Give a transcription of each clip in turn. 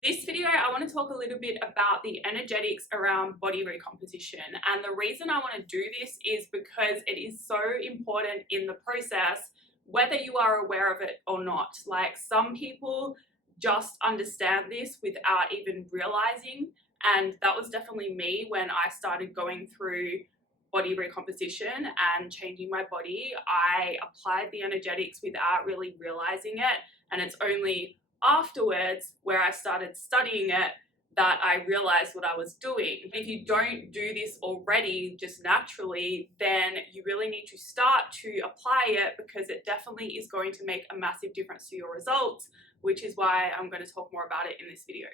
This video, I want to talk a little bit about the energetics around body recomposition. And the reason I want to do this is because it is so important in the process, whether you are aware of it or not. Like, some people just understand this without even realizing. And that was definitely me when I started going through body recomposition and changing my body. I applied the energetics without really realizing it. And it's only afterwards, where I started studying it, that I realized what I was doing. If you don't do this already just naturally, then you really need to start to apply it, because it definitely is going to make a massive difference to your results, which is why I'm going to talk more about it in this video.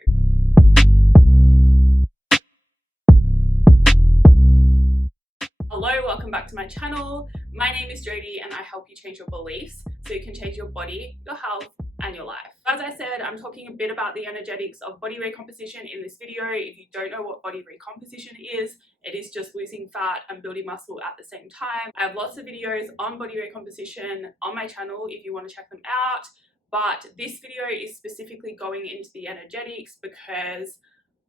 Hello, welcome back to my channel. My name is Jodie and I help you change your beliefs so you can change your body, your health, and your life. As I said, I'm talking a bit about the energetics of body recomposition in this video. If you don't know what body recomposition is, it is just losing fat and building muscle at the same time. I have lots of videos on body recomposition on my channel if you want to check them out, but this video is specifically going into the energetics because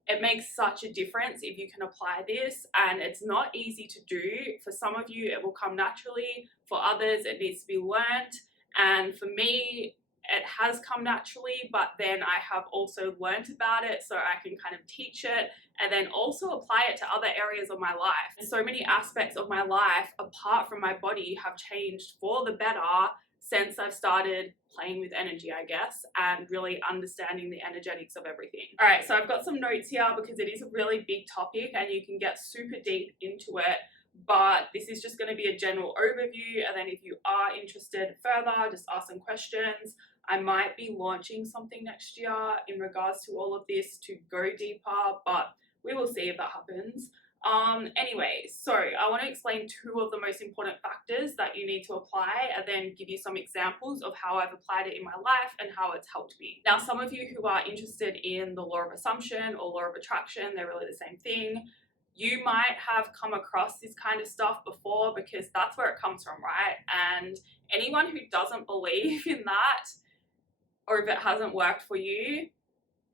it makes such a difference if you can apply this, and it's not easy to do. For some of you, it will come naturally. For others, it needs to be learnt. And for me, it has come naturally, but then I have also learnt about it so I can kind of teach it and then also apply it to other areas of my life. And so many aspects of my life, apart from my body, have changed for the better since I've started playing with energy, I guess, and really understanding the energetics of everything. All right, so I've got some notes here because it is a really big topic and you can get super deep into it, but this is just going to be a general overview, and then if you are interested further, just ask some questions. I might be launching something next year in regards to all of this to go deeper, but we will see if that happens. Anyway, so I want to explain two of the most important factors that you need to apply, and then give you some examples of how I've applied it in my life and how it's helped me. Now, some of you who are interested in the law of assumption or law of attraction, they're really the same thing. You might have come across this kind of stuff before because that's where it comes from, right? And anyone who doesn't believe in that, or if it hasn't worked for you,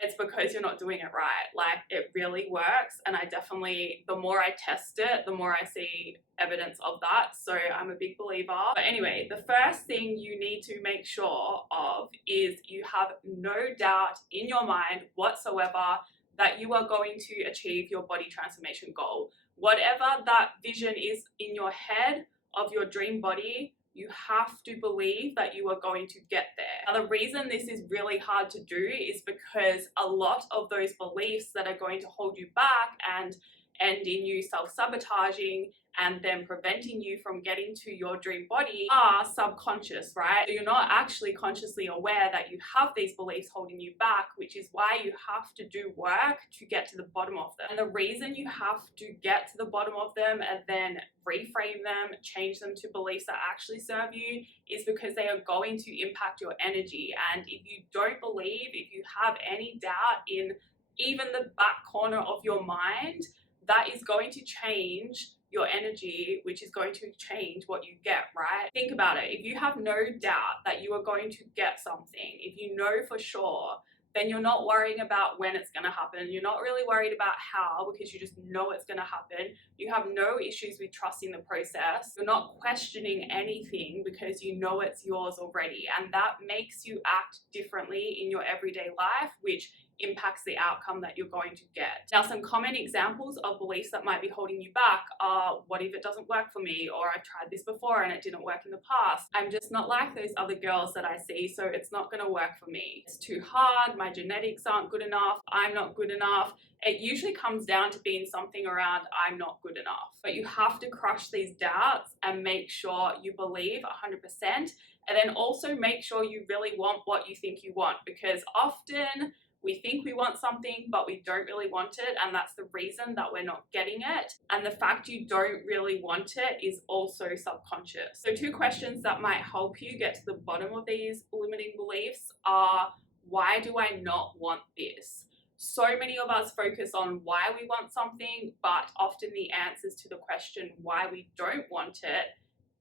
it's because you're not doing it right. Like, it really works, and I definitely, the more I test it, the more I see evidence of that. So I'm a big believer. But anyway, the first thing you need to make sure of is you have no doubt in your mind whatsoever that you are going to achieve your body transformation goal. Whatever that vision is in your head of your dream body, you have to believe that you are going to get there. Now, the reason this is really hard to do is because a lot of those beliefs that are going to hold you back and end in you self-sabotaging and then preventing you from getting to your dream body are subconscious, right? So you're not actually consciously aware that you have these beliefs holding you back, which is why you have to do work to get to the bottom of them. And the reason you have to get to the bottom of them and then reframe them, change them to beliefs that actually serve you, is because they are going to impact your energy. And if you don't believe, if you have any doubt in even the back corner of your mind, that is going to change your energy, which is going to change what you get, right? Think about it. If you have no doubt that you are going to get something, if you know for sure, then you're not worrying about when it's going to happen. You're not really worried about how, because you just know it's going to happen. You have no issues with trusting the process. You're not questioning anything because you know it's yours already. And that makes you act differently in your everyday life, which impacts the outcome that you're going to get. Now, some common examples of beliefs that might be holding you back are, what if it doesn't work for me? Or I tried this before and it didn't work in the past. I'm just not like those other girls that I see, so it's not going to work for me. It's too hard. My genetics aren't good enough. I'm not good enough. It usually comes down to being something around, I'm not good enough. But you have to crush these doubts and make sure you believe 100%. And then also make sure you really want what you think you want, because often we think we want something, but we don't really want it, and that's the reason that we're not getting it. And the fact you don't really want it is also subconscious. So 2 questions that might help you get to the bottom of these limiting beliefs are, why do I not want this? So many of us focus on why we want something, but often the answers to the question why we don't want it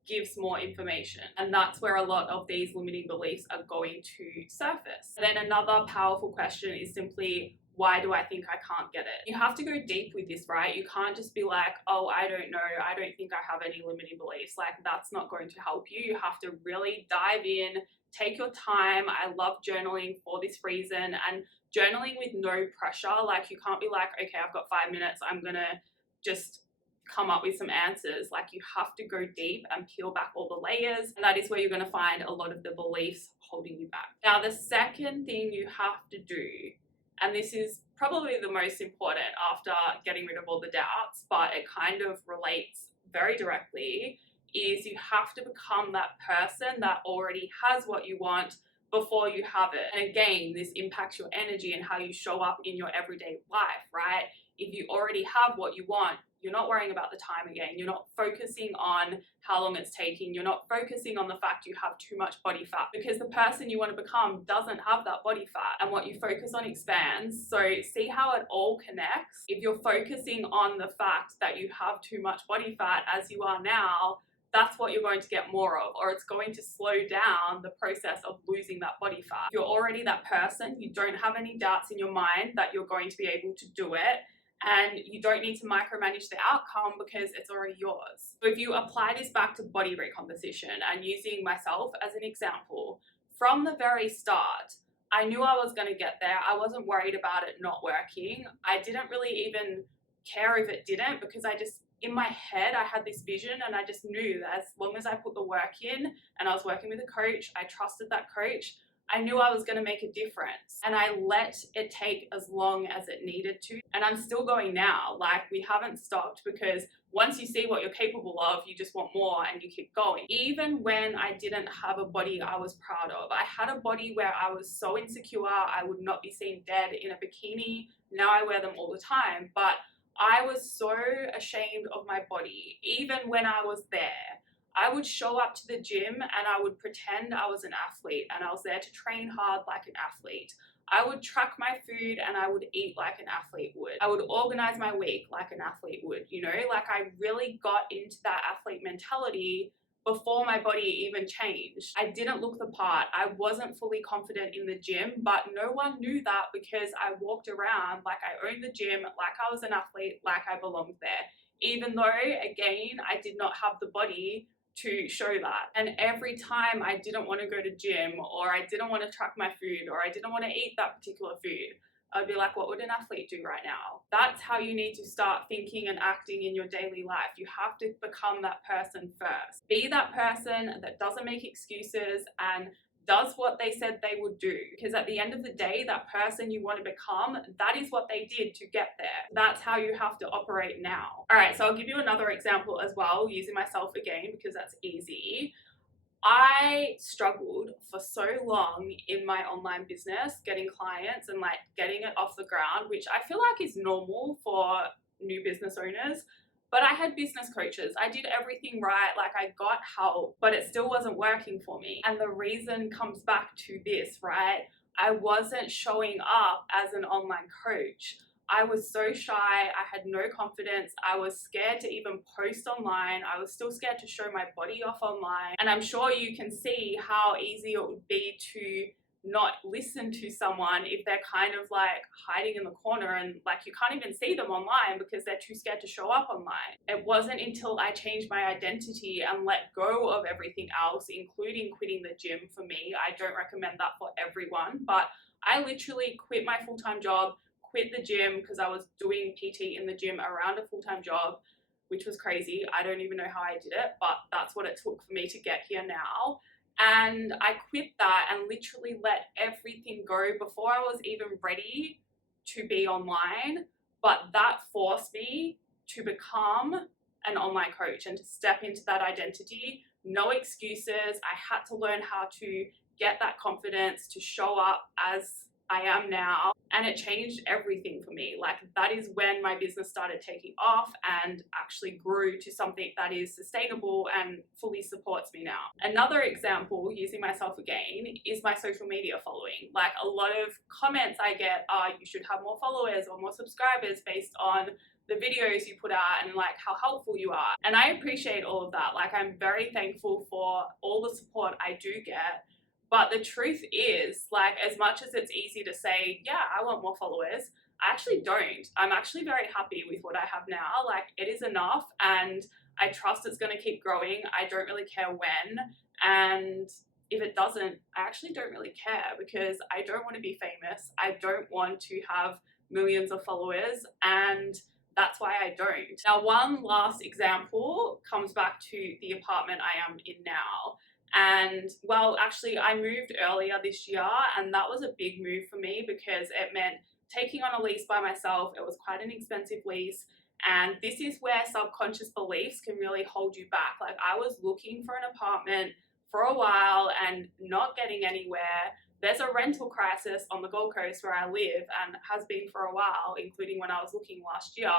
gives more information, and that's where a lot of these limiting beliefs are going to surface. And then another powerful question is simply, why do I think I can't get it? You have to go deep with this, right? You can't just be like, oh, I don't know, I don't think I have any limiting beliefs. Like, that's not going to help you. You have to really dive in, take your time. I love journaling for this reason, and journaling with no pressure. Like, you can't be like, okay, I've got 5 minutes, I'm gonna just come up with some answers. Like, you have to go deep and peel back all the layers, and that is where you're going to find a lot of the beliefs holding you back. Now, the second thing you have to do, and this is probably the most important after getting rid of all the doubts, but it kind of relates very directly, is you have to become that person that already has what you want before you have it. And again, this impacts your energy and how you show up in your everyday life, right? If you already have what you want, you're not worrying about the time again. You're not focusing on how long it's taking. You're not focusing on the fact you have too much body fat, because the person you want to become doesn't have that body fat, and what you focus on expands. So see how it all connects? If you're focusing on the fact that you have too much body fat as you are now, that's what you're going to get more of, or it's going to slow down the process of losing that body fat. If you're already that person, you don't have any doubts in your mind that you're going to be able to do it, and you don't need to micromanage the outcome because it's already yours. So if you apply this back to body recomposition, and using myself as an example, from the very start, I knew I was going to get there. I wasn't worried about it not working. I didn't really even care if it didn't, because in my head, I had this vision, and I just knew that as long as I put the work in and I was working with a coach, I trusted that coach, I knew I was going to make a difference, and I let it take as long as it needed to. And I'm still going now. Like, we haven't stopped, because once you see what you're capable of, you just want more and you keep going. Even when I didn't have a body I was proud of, I had a body where I was so insecure, I would not be seen dead in a bikini. Now I wear them all the time, but I was so ashamed of my body. Even when I was there, I would show up to the gym and I would pretend I was an athlete, and I was there to train hard like an athlete. I would track my food and I would eat like an athlete would. I would organize my week like an athlete would, you know? Like, I really got into that athlete mentality before my body even changed. I didn't look the part. I wasn't fully confident in the gym, but no one knew that, because I walked around like I owned the gym, like I was an athlete, like I belonged there. Even though, again, I did not have the body to show that. And every time I didn't want to go to gym, or I didn't want to track my food, or I didn't want to eat that particular food, I'd be like, what would an athlete do right now? That's how you need to start thinking and acting in your daily life. You have to become that person first. Be that person that doesn't make excuses and does what they said they would do, because at the end of the day, that person you want to become, that is what they did to get there. That's how you have to operate now. All right, so I'll give you another example as well, using myself again, because that's easy. I struggled for so long in my online business, getting clients and like getting it off the ground, which I feel like is normal for new business owners. But I had business coaches. I did everything right. Like, I got help, but it still wasn't working for me. And the reason comes back to this, right? I wasn't showing up as an online coach. I was so shy. I had no confidence. I was scared to even post online. I was still scared to show my body off online. And I'm sure you can see how easy it would be to not listen to someone if they're kind of like hiding in the corner, and like you can't even see them online because they're too scared to show up online. It wasn't until I changed my identity and let go of everything else, including quitting the gym. For me, I don't recommend that for everyone, but I literally quit my full-time job, quit the gym, because I was doing PT in the gym around a full-time job, which was crazy. I don't even know how I did it, but that's what it took for me to get here now. And I quit that and literally let everything go before I was even ready to be online. But that forced me to become an online coach and to step into that identity. No excuses. I had to learn how to get that confidence to show up as I am now. And it changed everything for me. Like, that is when my business started taking off and actually grew to something that is sustainable and fully supports me now. Another example, using myself again, is my social media following. Like, a lot of comments I get are, you should have more followers or more subscribers based on the videos you put out and like how helpful you are. And I appreciate all of that. Like, I'm very thankful for all the support I do get. But the truth is, like, as much as it's easy to say, yeah, I want more followers, I actually don't. I'm actually very happy with what I have now. Like, it is enough, and I trust it's going to keep growing. I don't really care when, and if it doesn't, I actually don't really care, because I don't want to be famous. I don't want to have millions of followers, and that's why I don't. Now, one last example comes back to the apartment I am in now. And well, actually, I moved earlier this year, and that was a big move for me because it meant taking on a lease by myself. It was quite an expensive lease, and this is where subconscious beliefs can really hold you back. Like, I was looking for an apartment for a while and not getting anywhere. There's a rental crisis on the Gold Coast where I live, and has been for a while, including when I was looking last year.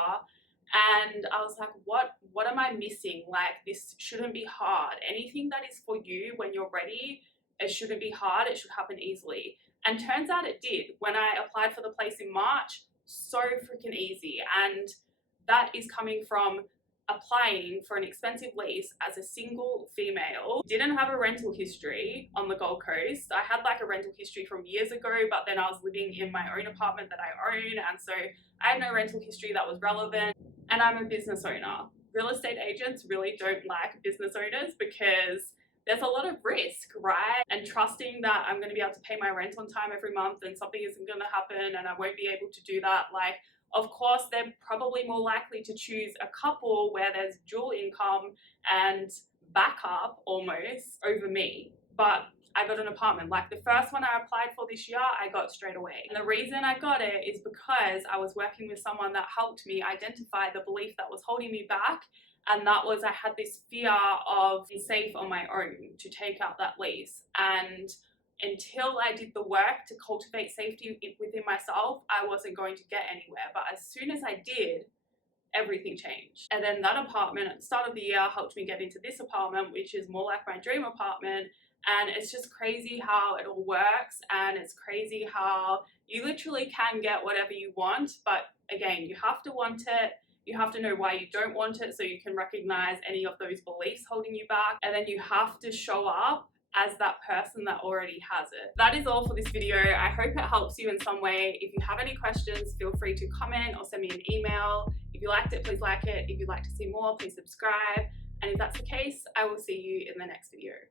And I was like, what am I missing? Like, this shouldn't be hard. Anything that is for you when you're ready, it shouldn't be hard. It should happen easily. And turns out it did. When I applied for the place in March, so freaking easy. And that is coming from applying for an expensive lease as a single female. Didn't have a rental history on the Gold Coast. I had like a rental history from years ago, but then I was living in my own apartment that I own, and so I had no rental history that was relevant. And I'm a business owner. Real estate agents really don't like business owners because there's a lot of risk, right? And trusting that I'm going to be able to pay my rent on time every month and something isn't going to happen and I won't be able to do that. Like, of course, they're probably more likely to choose a couple where there's dual income and backup almost over me. But I got an apartment. Like, the first one I applied for this year, I got straight away. And the reason I got it is because I was working with someone that helped me identify the belief that was holding me back. And that was, I had this fear of being safe on my own to take out that lease. And until I did the work to cultivate safety within myself, I wasn't going to get anywhere. But as soon as I did, everything changed. And then that apartment at the start of the year helped me get into this apartment, which is more like my dream apartment. And it's just crazy how it all works, and it's crazy how you literally can get whatever you want. But again, you have to want it. You have to know why you don't want it so you can recognize any of those beliefs holding you back. And then you have to show up as that person that already has it. That is all for this video. I hope it helps you in some way. If you have any questions, feel free to comment or send me an email. If you liked it, please like it. If you'd like to see more, please subscribe. And if that's the case, I will see you in the next video.